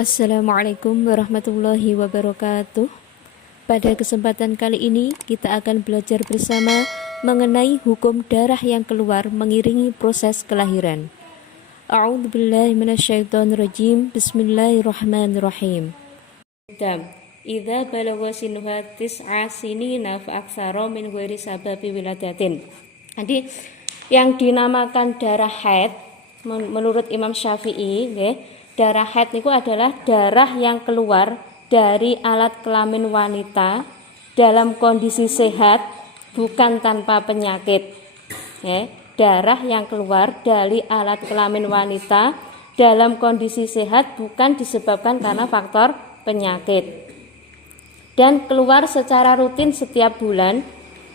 Assalamualaikum warahmatullahi wabarakatuh. Pada kesempatan kali ini kita akan belajar bersama mengenai hukum darah yang keluar mengiringi proses kelahiran. A'udzubillahi minasyaitonirrajim. Bismillahirrahmanirrahim. Idza balagha sinuha tis'a sinina fa aktsara min ghairi sababi wiladatin. Jadi yang dinamakan darah haid menurut Imam Syafi'i, darah haid itu adalah darah yang keluar dari alat kelamin wanita dalam kondisi sehat, bukan tanpa penyakit. Darah yang keluar dari alat kelamin wanita dalam kondisi sehat, bukan disebabkan karena faktor penyakit. Dan keluar secara rutin setiap bulan,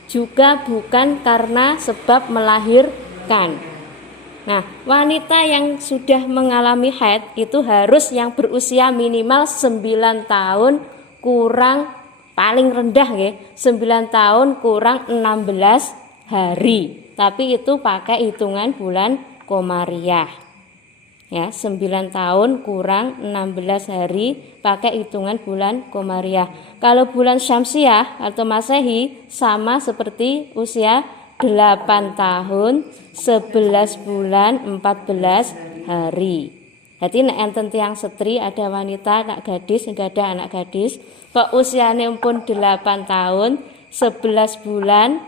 juga bukan karena sebab melahirkan. Nah, wanita yang sudah mengalami haid itu harus yang berusia minimal 9 tahun kurang, paling rendah 9 tahun kurang 16 hari. Tapi itu pakai hitungan bulan Komariah. 9 tahun kurang 16 hari pakai hitungan bulan Komariah. Kalau bulan Syamsiah atau Masehi sama seperti usia 8 tahun 11 bulan 14 hari. Jadi nek enten tiyang setri, ada wanita anak gadis, enggak ada anak gadis, kok usianya pun 8 tahun 11 bulan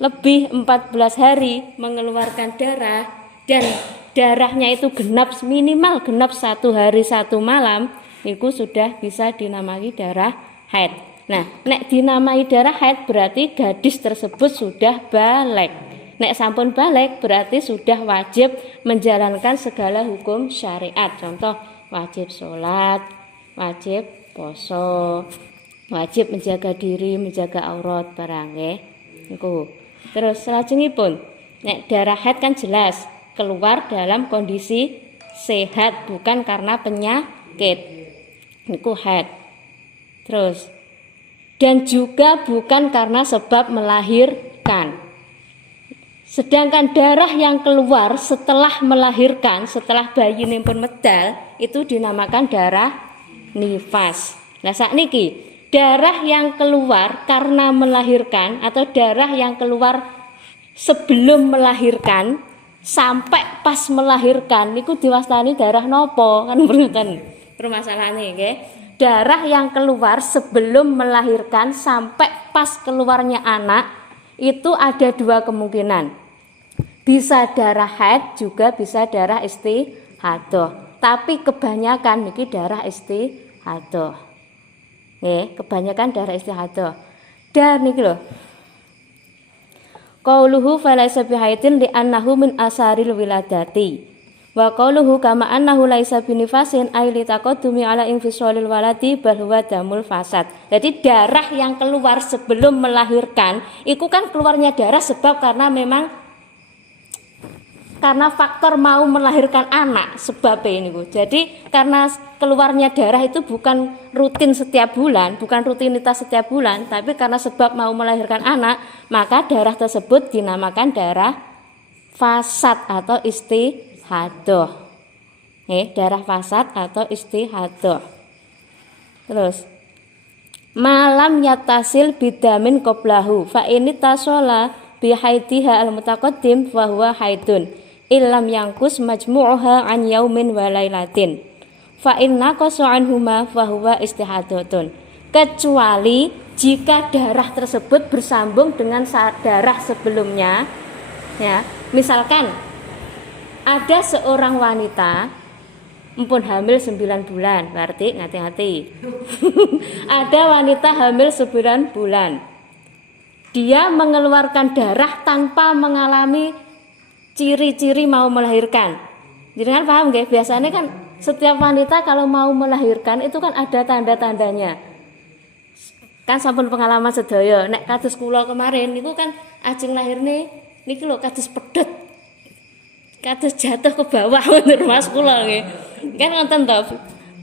lebih 14 hari mengeluarkan darah, dan darahnya itu minimal genap 1 hari 1 malam, itu sudah bisa dinamai darah haid. Nah, nek dinamai darah haid berarti gadis tersebut sudah balik. Nek sampun balik berarti sudah wajib menjalankan segala hukum syariat. Contoh, wajib sholat, wajib poso, wajib menjaga diri, menjaga aurat barang niku. Terus selajengipun, nek darah haid kan jelas keluar dalam kondisi sehat, bukan karena penyakit. Niku haid. Terus, dan juga bukan karena sebab melahirkan. Sedangkan darah yang keluar setelah melahirkan, setelah bayi pun medal, itu dinamakan darah nifas. Nah, sakniki darah yang keluar karena melahirkan atau darah yang keluar sebelum melahirkan sampai pas melahirkan niku diwastani darah nopo, kan mboten permasalahane nggih. Darah yang keluar sebelum melahirkan sampai pas keluarnya anak itu ada 2 kemungkinan. Bisa darah haid, juga bisa darah istihadah. Tapi kebanyakan niki darah istihadah. Kebanyakan darah istihadah. Dan niki lho. Qauluhu falaysa bihaidin li'annahu min asaril wiladati. Wa qauluhu kama annahu laisa binifasin ay li taqaddumi ala infisalil waladi bal huwa damul fasad. Jadi darah yang keluar sebelum melahirkan itu kan keluarnya darah sebab karena faktor mau melahirkan anak sebabnya ini Bu. Jadi karena keluarnya darah itu bukan rutin setiap bulan, bukan rutinitas setiap bulan, tapi karena sebab mau melahirkan anak, maka darah tersebut dinamakan darah fasad atau istihadah. Darah fasad atau istihadah. Terus, malam yatasil bidamin qoblahu fa ini tasola bihaidiha al-mutaqaddim fa huwa haidun illam yangkus majmu'uha an yaumin wa lailatin fa inna qasa anhuma fa huwa istihadatun. Kecuali jika darah tersebut bersambung dengan darah sebelumnya, misalkan ada seorang wanita empun hamil 9 bulan, berarti hati-hati. Ada wanita hamil 9 bulan. Dia mengeluarkan darah tanpa mengalami ciri-ciri mau melahirkan. Jadi kan paham nggih? Biasanya kan setiap wanita kalau mau melahirkan itu kan ada tanda-tandanya. Kan sampun pengalaman sedaya, nek kados kula kemarin niku kan ajeng lahirne niki lho kados pedhot. Kados jatuh ke bawah menurut Mas kula nggih. Kan ngoten to.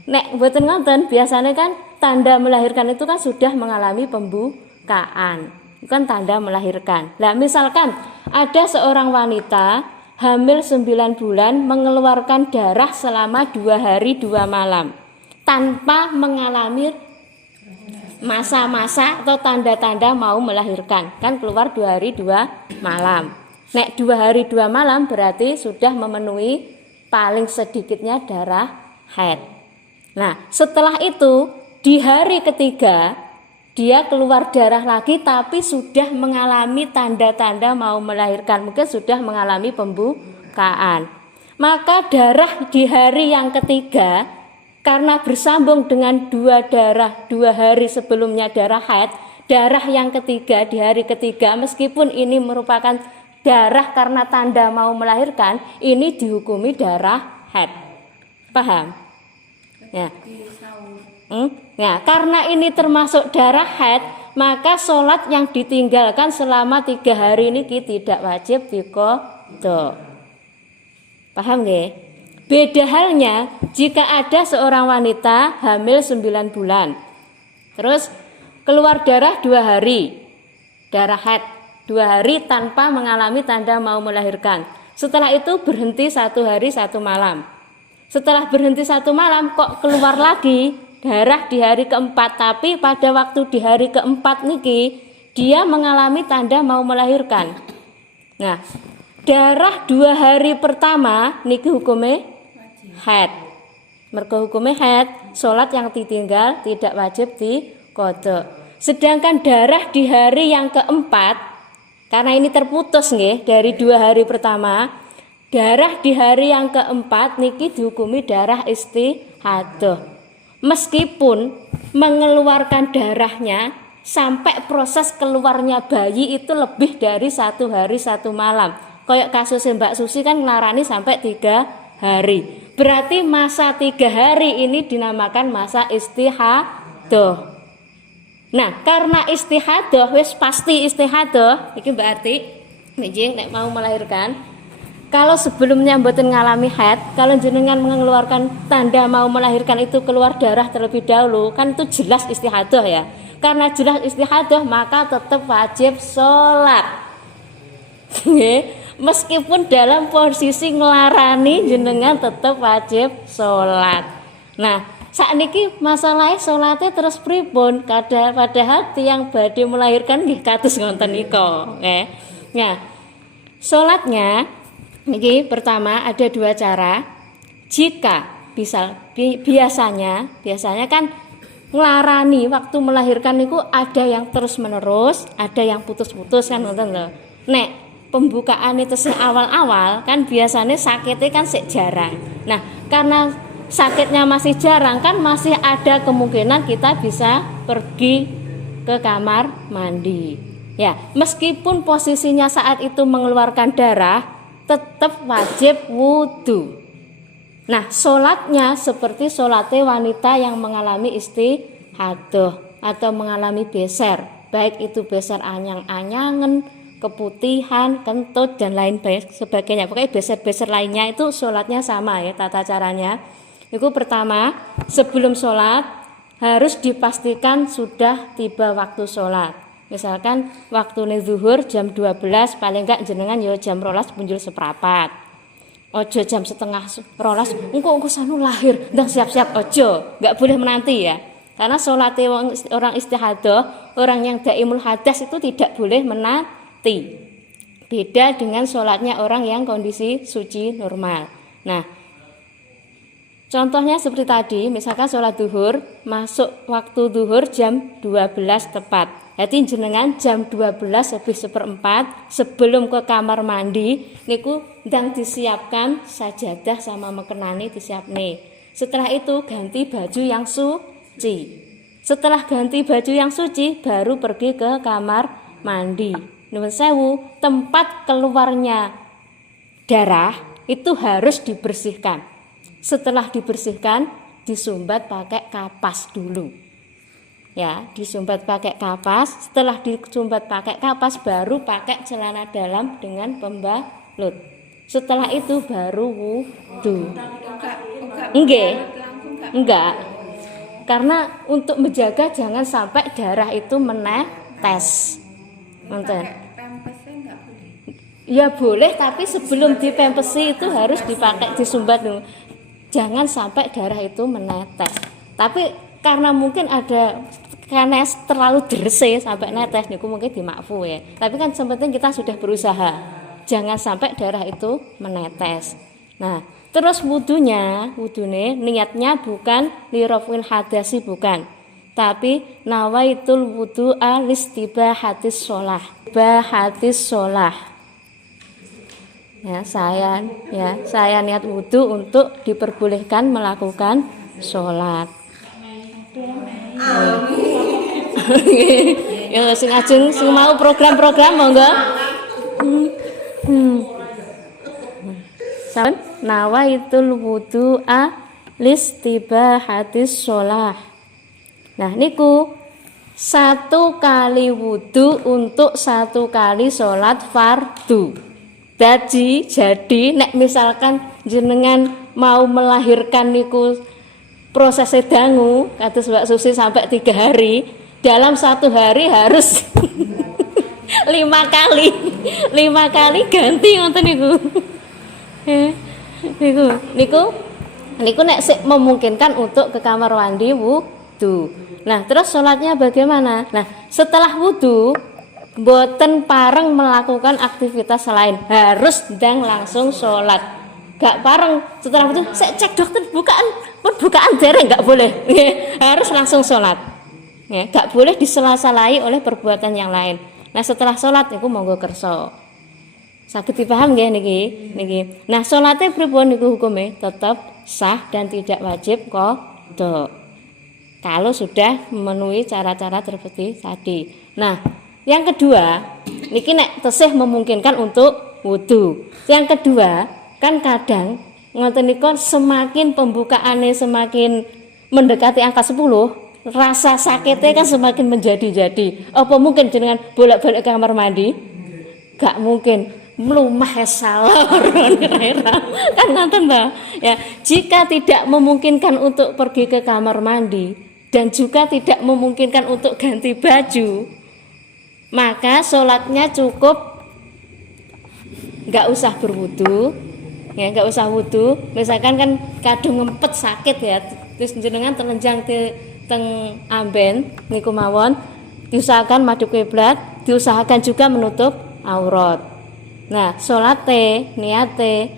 Nek mboten ngoten, biasanya kan tanda melahirkan itu kan sudah mengalami pembukaan. Itu kan tanda melahirkan. Nah, misalkan ada seorang wanita hamil 9 bulan mengeluarkan darah selama 2 hari 2 malam. tanpa mengalami masa-masa atau tanda-tanda mau melahirkan. Kan keluar 2 hari 2 malam. Nek 2 hari 2 malam berarti sudah memenuhi paling sedikitnya darah haid. Nah, setelah itu di hari ketiga dia keluar darah lagi tapi sudah mengalami tanda-tanda mau melahirkan, mungkin sudah mengalami pembukaan. Maka darah di hari yang ketiga karena bersambung dengan 2 darah 2 hari sebelumnya darah haid, darah yang ketiga di hari ketiga meskipun ini merupakan darah karena tanda mau melahirkan, ini dihukumi darah haid. Paham? Ya. Ya, karena ini termasuk darah haid, maka sholat yang ditinggalkan selama 3 hari ini tidak wajib diqadha. Paham nggih? Beda halnya jika ada seorang wanita hamil 9 bulan. Terus keluar darah 2 hari. Darah haid 2 hari tanpa mengalami tanda mau melahirkan. Setelah itu berhenti 1 hari 1 malam. Setelah berhenti 1 malam kok keluar lagi darah di hari keempat, tapi pada waktu di hari keempat niki dia mengalami tanda mau melahirkan. Nah, darah 2 hari pertama niki hukumnya haid. Mergo hukumnya haid, sholat yang ditinggal tidak wajib diqadha. Sedangkan darah di hari yang keempat, karena ini terputus nggih dari 2 hari pertama, darah di hari yang keempat niki dihukumi darah istihadah. Meskipun mengeluarkan darahnya sampai proses keluarnya bayi itu lebih dari 1 hari 1 malam. Kayak kasus Mbak Susi kan ngelarani sampai 3 hari. Berarti masa 3 hari ini dinamakan masa istihadah. Nah, karena istihadah wis pasti istihadah, iki berarti nggih nek mau melahirkan, kalau sebelumnya mboten ngalami haid, kalau jenengan mengeluarkan tanda mau melahirkan itu keluar darah terlebih dahulu, kan itu jelas istihadah ya. Karena jelas istihadah maka tetap wajib sholat. Meskipun dalam posisi ngelarani jenengan tetap wajib sholat. Nah, sakniki masalahnya sholatnya terus pripun? Padahal tiyang badhe melahirkan nggih kados ngoten nika. Nah, sholatnya niki pertama ada 2 cara. Jika biasanya kan ngelarani waktu melahirkan niku ada yang terus menerus, ada yang putus-putus kan ngoten lho. Nek pembukaan itu awal-awal kan biasanya sakitnya kan sik jarang. Nah, karena sakitnya masih jarang kan masih ada kemungkinan kita bisa pergi ke kamar mandi. Ya, meskipun posisinya saat itu mengeluarkan darah, tetap wajib wudu. Nah, sholatnya seperti sholatnya wanita yang mengalami istihadah atau mengalami beser, baik itu beser anyang-anyangan, keputihan, kentut dan lain sebagainya. Pokoknya beser-beser lainnya itu sholatnya sama ya tata caranya. Itu pertama, sebelum sholat harus dipastikan sudah tiba waktu sholat. Misalkan waktunya zuhur jam 12, paling enggak jenengan ya jam 12 punjul seprapat. Ojo jam setengah 12, engko sanu lahir, ndang siap-siap ojo, enggak boleh menanti ya. Karena sholatnya orang istihadah, orang yang daimul hadas itu tidak boleh menanti. Beda dengan sholatnya orang yang kondisi suci normal. Nah, contohnya seperti tadi, misalkan sholat duhur, masuk waktu duhur jam 12 tepat. Jadi jenengan jam 12 lebih 1/4 sebelum ke kamar mandi, niku ndang disiapkan sajadah sama mekenane disiapne. Setelah itu ganti baju yang suci. Setelah ganti baju yang suci, baru pergi ke kamar mandi. Nuwun sewu, tempat keluarnya darah itu harus dibersihkan. Setelah dibersihkan, disumbat pakai kapas dulu. Ya, disumbat pakai kapas. Setelah disumbat pakai kapas, baru pakai celana dalam dengan pembalut. Setelah itu baru wudu. Enggak. Karena untuk menjaga jangan sampai darah itu menetes. Nonton. Ya boleh, tapi sebelum dipempesi itu harus dipakai disumbat dulu. Jangan sampai darah itu menetes. Tapi karena mungkin ada karena terlalu derse sampai netes niku mungkin dimakfu ya. Tapi kan sepenting kita sudah berusaha. Jangan sampai darah itu menetes. Nah, terus wudune niatnya bukan lirafil hadasi bukan. Tapi nawaitul wudu'a listibahatis sholah. Bahatis sholah. Ya, saya niat wudu untuk diperbolehkan melakukan sholat. Ya sing ajeng sing mau program-program monggo. Saben nawaitul wudu'a listibahatis sholah. Nah niku 1 kali wudu untuk 1 kali sholat fardu. Jadi nek misalkan jenengan mau melahirkan niku proses dangu kados Mbak Susi sampai 3 hari, dalam 1 hari harus 5 kali ganti ngoten niku. Niku nek sik memungkinkan untuk ke kamar mandi wudu. Nah, terus sholatnya bagaimana? Nah, setelah wudu boten pareng melakukan aktivitas lain, harus ndang langsung sholat. Gak pareng setelah itu saya cek dokter bukaan dereng gak boleh. Harus langsung sholat. Gak boleh disela-selai oleh perbuatan yang lain. Nah setelah sholat itu monggo kerso. Saged dipaham nggih niki. Nah sholatnya pripun niku hukumnya tetap sah dan tidak wajib qadha. Kalau sudah memenuhi cara-cara seperti tadi. Nah yang kedua niki nek tesih memungkinkan untuk wudu. Yang kedua kan kadang ngoten niku semakin pembukaannya semakin mendekati angka 10, rasa sakitnya kan semakin menjadi-jadi. Apa mungkin dengan bolak-balik ke kamar mandi? Gak mungkin. Mlumah salah kan ngoten ta. Ya, jika tidak memungkinkan untuk pergi ke kamar mandi dan juga tidak memungkinkan untuk ganti baju, maka sholatnya cukup gak usah berwudu. Ya nggak usah wudu, misalkan kan kadung ngempet sakit ya, terus jenengan telenjang teng amben niku mawon, diusahakan madhep kiblat, diusahakan juga menutup aurat. Nah, salate niate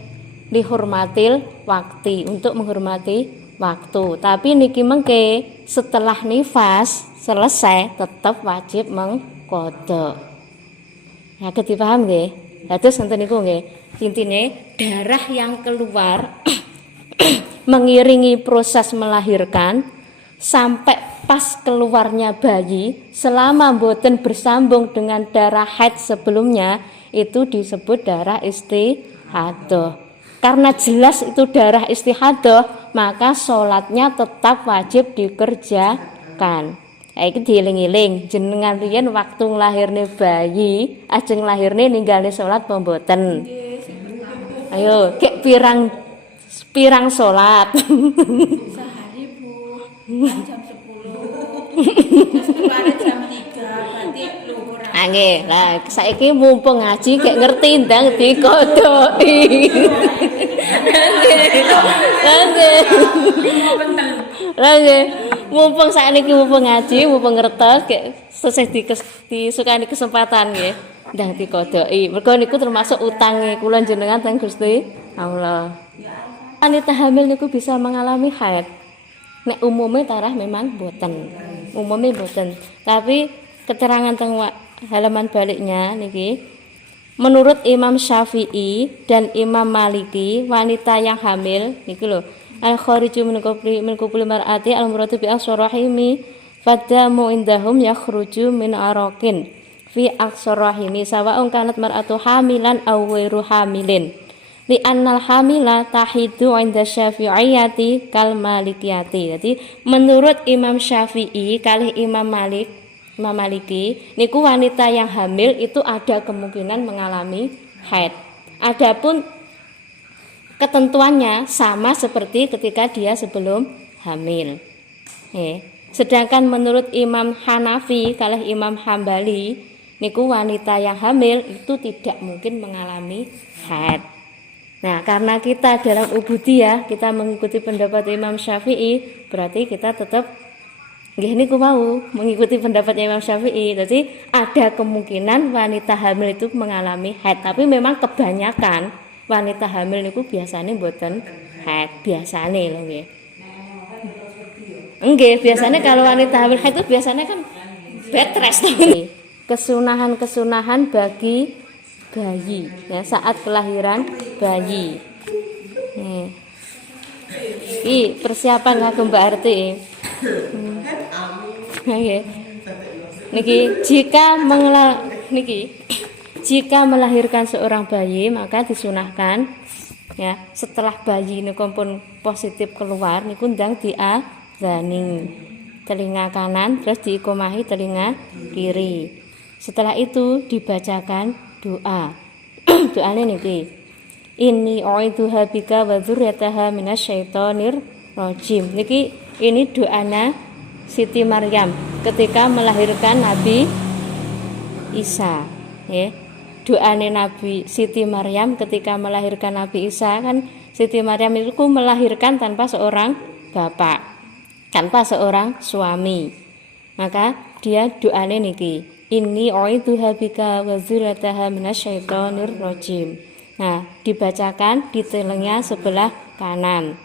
dihormatil waktu untuk menghormati waktu. Tapi niki mengke setelah nifas selesai tetap wajib mengqadha. Ya dipaham nggih? Lah terus ngoten niku nggih. Intine darah yang keluar mengiringi proses melahirkan sampai pas keluarnya bayi selama boten bersambung dengan darah haid sebelumnya itu disebut darah istihadah. Karena jelas itu darah istihadah, maka sholatnya tetap wajib dikerjakan. Iki dieling-eling jenengan riyen waktu nglahirne bayi, ajeng nglahirne ninggalne sholat pemboten. Ayo, kek pirang sholat. Sehari Bu, kan jam 10. Jam 3, berarti luhur. Nggih, lah saiki mumpung ngaji kek ngerti ndang dikodhoki. Nggih. Mumpung sakniki mumpung ngaji, mumpung ngertos kek sesih disukani kesempatan nggih. Ndang dikodhoki. Mergo niku termasuk utange kula jenengan teng Gusti Allah. Wanita hamil niku bisa mengalami haid. Nek umumnya tarah memang boten. Tapi keterangan teng halaman baliknya niki menurut Imam Syafi'i dan Imam Maliki wanita yang hamil niki lho al-khariju min qabli mar'ati al-muradu bi asrahimi fadamu indahum yakhruju min araqin fi aksarahimi sawa'un kanat mar'atu hamilan aw ghairu hamilin li annal hamila tahidu 'inda syafi'iyati kal malikiyati. Jadi menurut Imam Syafi'i kalih Imam Maliki niku wanita yang hamil itu ada kemungkinan mengalami haid. Adapun ketentuannya sama seperti ketika dia sebelum hamil. Sedangkan menurut Imam Hanafi kalih Imam Hambali niku wanita yang hamil itu tidak mungkin mengalami haid. Nah, karena kita dalam ubudiyah, kita mengikuti pendapat Imam Syafi'i, berarti kita tetap nggih niku mau mengikuti pendapatnya Imam Syafi'i. Jadi ada kemungkinan wanita hamil itu mengalami haid, tapi memang kebanyakan wanita hamil niku biasanya mboten haid, biasanya lho nggih. Nggih, biasanya kalau wanita hamil haid itu biasanya kan bed rest. Kesunahan-kesunahan bagi bayi ya saat kelahiran bayi. Nih persiapan kagem Mbak Arti. Niki jika melahirkan seorang bayi maka disunahkan ya setelah bayi niku pun positif keluar niku ndang diadzani telinga kanan terus diikomahi telinga kiri. Setelah itu dibacakan doa. Doane niki. Inni a'idzuha bika wa dzurriyyataha minasyaitonir rajim. Niki ini doanya Siti Maryam ketika melahirkan Nabi Isa, ya. Doane Nabi Siti Maryam ketika melahirkan Nabi Isa kan Siti Maryam itu melahirkan tanpa seorang bapak, tanpa seorang suami. Maka dia doane niki. Inni a'idzuha bika wa dzurriyyataha minasyaitonir rajim. Nah, dibacakan di telinga sebelah kanan.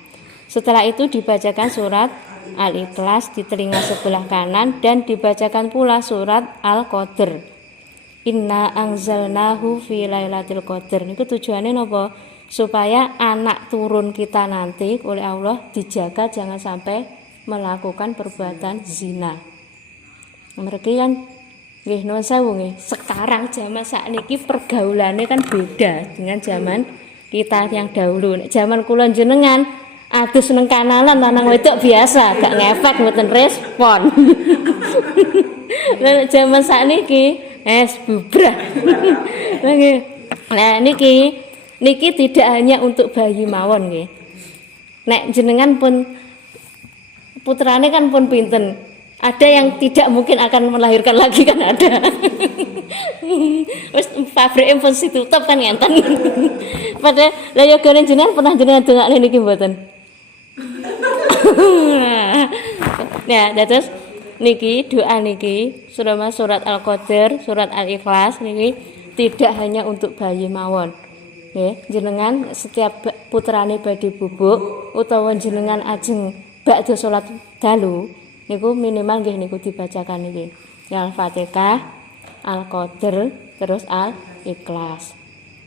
Setelah itu dibacakan surat Al-Ikhlas di telinga sebelah kanan dan dibacakan pula surat Al-Qadr. Inna anzalnahu fi lailatul qadr. Niku tujuannya napa? Supaya anak turun kita nanti oleh Allah dijaga jangan sampai melakukan perbuatan zina. Mereka kan nggih nuwun sewu nggih. Sekarang zaman sakniki pergaulannya kan beda dengan zaman kita yang dahulu. Zaman kula jenengan adus nang kanalan lanang wedok biasa, gak ngefek mboten respon. Lah zaman sakniki bubrah. Nah niki tidak hanya untuk bayi mawon nggih. Nek jenengan pun putrane kan pun pinten. Ada yang tidak mungkin akan melahirkan lagi kan ada. Wis pabrike pun ditutup kan ngenten. Padahal lah yo gone jenengan pernah jenengan dongakne niki mboten. Nah, terus niki doa niki surat Al-Qadr, surat Al-Ikhlas niki tidak hanya untuk bayi mawon. Nggih, jenengan setiap putrane badhe bubuk utawa jenengan ajeng bakda salat dalu niku minimal nggih niku dibacakan niki. Al-Fatihah, Al-Qadr, terus Al-Ikhlas.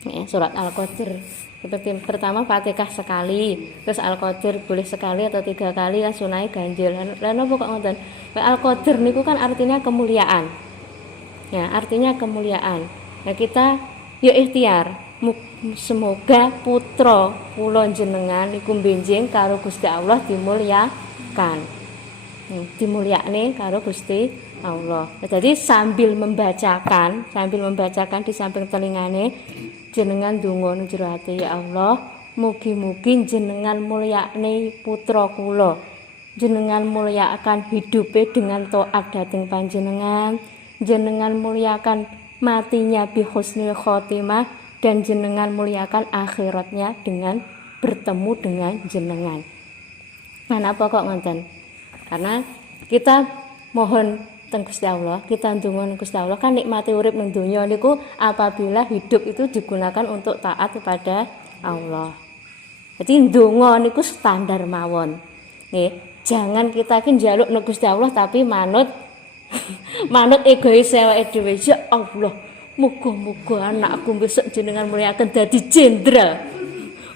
Ya, surat Al-Qadr. Seperti pertama Fatihah sekali, terus Al-Qadr boleh sekali atau 3 kali kan sunai ganjil. Lah napa kok ngoten? Al-Qadr niku kan artinya kemuliaan. Ya, artinya kemuliaan. Nah, kita ya ikhtiar. Semoga putra kula jenengan niku benjing karo Gusti Allah dimuliakan. Dimulyakne karo Gusti Allah. Jadi sambil membacakan di samping telingane jenengan donga nang jero ati, ya Allah, mugi-mugi jenengan mulyakne putra kula. Jenengan mulyakan hidupe dengan taat dhateng panjenengan. Jenengan mulyakan matinya bi husnul khotimah dan jenengan mulyakan akhiratnya dengan bertemu dengan jenengan. Nah, napa kok ngoten? Karena kita mohon teng Gusti Allah, kita ndonga Gusti Allah kan nikmati urip ning donya niku apabila hidup itu digunakan untuk taat kepada Allah. Jadi ndonga niku standar mawon. Nggih, jangan kita ki njaluk nang Gusti Allah tapi manut egois awake dhewe. Ya Allah, muga-muga anakku besok jenengan mulyaken dadi jenderal.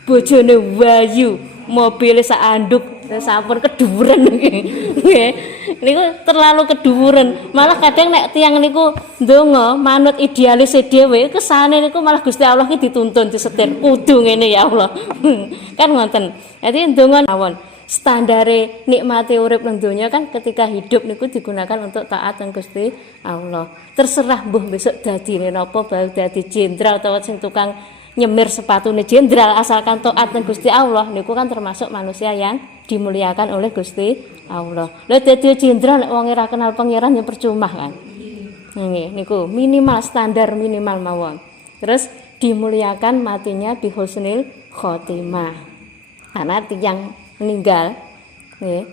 Bojone wayu, mobil sak anduk sampun keduren nggih. Niku terlalu keduren. Malah kadang nek tiyang niku ndonga manut idealis dhewe, kesane niku malah Gusti Allah ki dituntun disetir. Kudu ngene ya Allah. Kan ngoten. Dadi ndonga mawon. Standare nikmati urip nang donya kan ketika hidup niku digunakan untuk taat nang Gusti Allah. Terserah mbuh besok dadine napa bae dadi jenderal utawa sing tukang nyemir sepatune jenderal asalkan taat nang Gusti Allah niku kan termasuk manusia yang dimuliakan oleh Gusti Allah. Lha dadi jenderal nek wong ora kenal pangeran ya percuma kan. Nggih, niku minimal standar minimal mawon. Terus dimuliakan matinya bi husnil khotimah. Karena tiang meninggal nggih.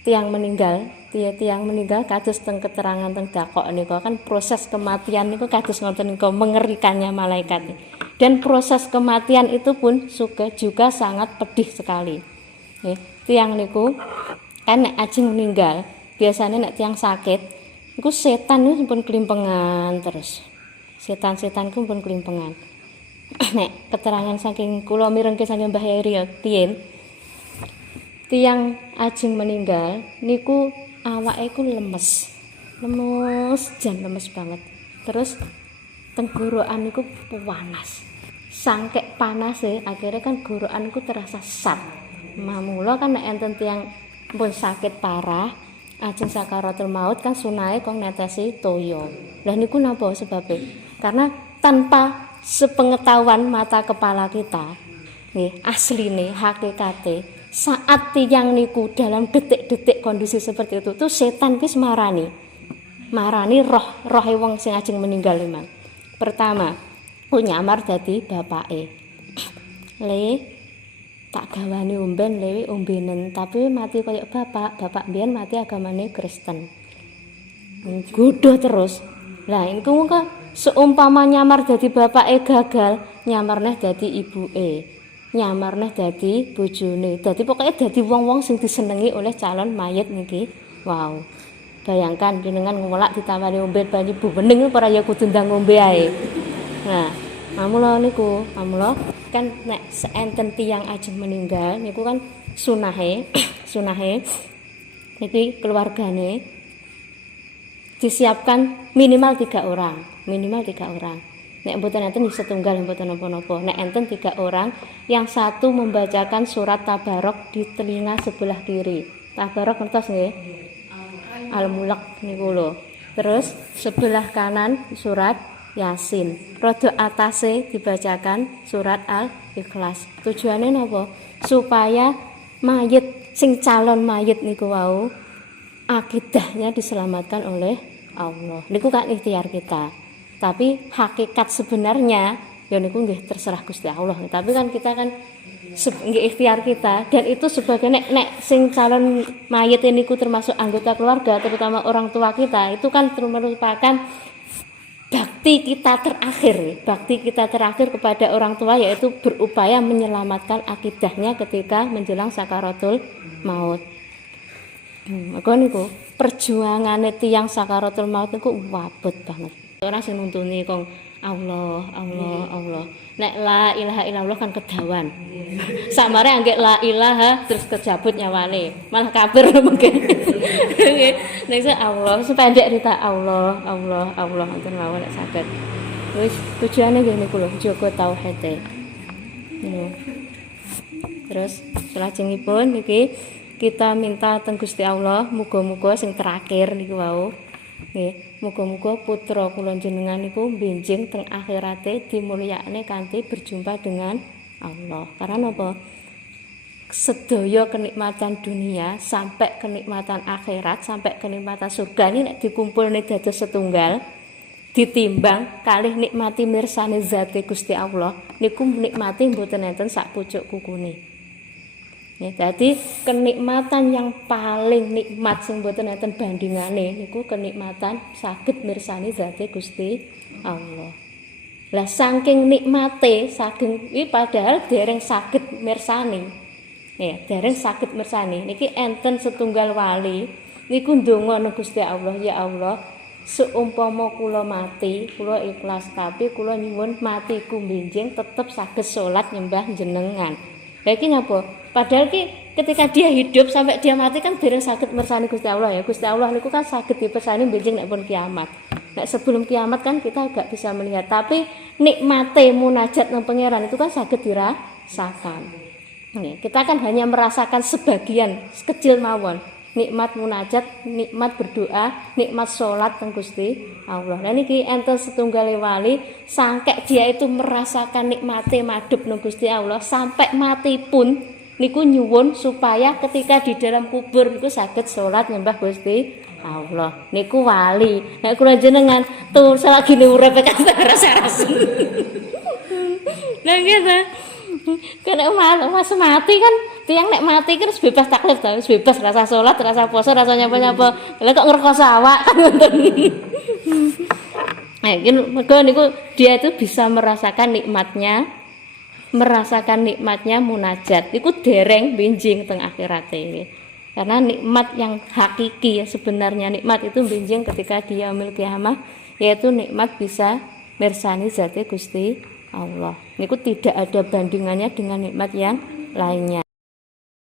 Tiang meninggal kados teng keterangan teng dakok niku kan proses kematian niku kados ngoten niku mengerikannya malaikat. Dan proses kematian itu pun juga sangat pedih sekali. Nggih, tiang niku kan nek ajeng meninggal, biasanya nek tiang sakit niku setan niku pun kelimpengan terus. Setan-setan niku pun kelimpengan. Nek keterangan saking kula mirengke saking Mbah Heri Tien tiang ajeng meninggal niku awake ku lemes banget. Terus tenggorokan niku panas. Sangkek panas akhirnya kan gorokan niku terasa sat. Mamula kan nek enten tiang pun sakit parah ajeng sakaratul maut kan sunahe kong netesi toyo. Lah niku napa sebabnya? Karena tanpa sepengetahuan mata kepala kita nggih asline hakikate saat tiang niku dalam detik-detik kondisi seperti itu tuh setan wis marani roh wong sing ajeng meninggal memang. Pertama, ku nyamar dadi bapake. Le tak gawani omben lewe ombenen tapi mati koyo bapak mbiyen mati agamane Kristen. Godho terus. Lah iku kok seumpama nyamar dadi bapake gagal, nyamar neh dadi ibuke. Nyamar neh dadi bojone. Dadi pokoknya dadi wong-wong sing disenengi oleh calon mayit niki. Wow. Bayangkan jenengan ngolak ditambani omben banyu bening ora ya kudu ndang ngombe ae. Nah, mamula kan nek seenten tiyang ajeng meninggal niku kan sunahe niki keluargane disiapkan minimal 3 orang. Nek mboten enten setunggal mboten napa-napa. Nek enten 3 orang, yang satu membacakan surat Tabarok di telinga sebelah kiri. Tabarok ngertos nggih? Al-Mulk niku lho. Terus sebelah kanan surat Yasin. Rodok atase dibacakan surat Al-Ikhlas. Tujuane napa? Supaya mayit sing calon mayit niku wau akidahnya diselamatkan oleh Allah. Niku kan ikhtiar kita. Tapi hakikat sebenarnya ya niku nggih terserah Gusti Allah. Tapi kan kita kan nggih ikhtiar kita dan itu sebagai nek sing calon mayit niku termasuk anggota keluarga terutama orang tua kita itu kan merupakan bakti kita terakhir kepada orang tua yaitu berupaya menyelamatkan akidahnya ketika menjelang sakaratul maut. Maka niku perjuangane tiyang sakaratul maut niku wabot banget. Orang sing nuntuni kong Allah. Nek la ilaha illallah kan kedawan. Samare anggek la ilaha terus kejabut nyawane. Malah kafir mungkin. Nek Allah sependek rita Allah ngoten mawon nek saged. Wis tujuane nggih niku lho jaga tauhid. Terus salajengipun niki kita minta teng Gusti Allah muga-muga sing terakhir niku wau nggih muga-muga putra kula jenengan niku benjing teng akhirate dimulyakne kanthi berjumpa dengan Allah. Karena apa? Sedaya kenikmatan dunia sampai kenikmatan akhirat sampai kenikmatan surga ini nek dikumpulne dados setunggal ditimbang kalih nikmati mirsani zate Gusti Allah niku nikmati mboten enten sak pucuk kukune. Ya, jadi kenikmatan yang paling nikmat sing mboten enten bandingane niku kenikmatan saged mirsani zate Gusti Allah. Lah saking nikmate saking padahal dereng saged mirsani. Ya, dereng saged mirsani. Niki enten setunggal wali niku ndonga nang Gusti Allah, ya Allah, seumpama kula mati, kula ikhlas tapi kula nyuwun matiku benjing tetep saged salat nyembah jenengan. Lah iki napa? Padahal ketika dia hidup sampai dia mati kan dereng saged mirsani Gusti Allah ya. Gusti Allah niku kan saged dipersani benjing nek pun kiamat. Nek sebelum kiamat kan kita agak bisa melihat, tapi nikmate munajat nang pangeran itu kan saged dirasakan. Kita kan hanya merasakan sebagian kecil mawon. Nikmat munajat, nikmat berdoa, nikmat salat teng Gusti Allah. Lah niki enten setunggale wali sangkek dia itu merasakan nikmate madhep nang Gusti Allah sampai mati pun niku nyuwun supaya ketika di dalam kubur niku saged salat nyembah Gusti Allah. Niku wali. Nek kula jenengan tuh selagi urip kan rasa-rasa. Lah gitu. Kene mas mati kan tiyang nek mati kan wis bebas taklif ta, wis bebas rasa salat, rasa poso, rasa nyapa-nyapa. Lah kok ngrekoso awak kan ngoten. Nah, niku dia itu bisa merasakan nikmatnya munajat. Niku dereng benjing teng akhirat ini. Karena nikmat yang hakiki ya sebenarnya nikmat itu benjing ketika dia yaumil kiamah, yaitu nikmat bisa mirsani zate Gusti Allah. Niku tidak ada bandingannya dengan nikmat yang lainnya.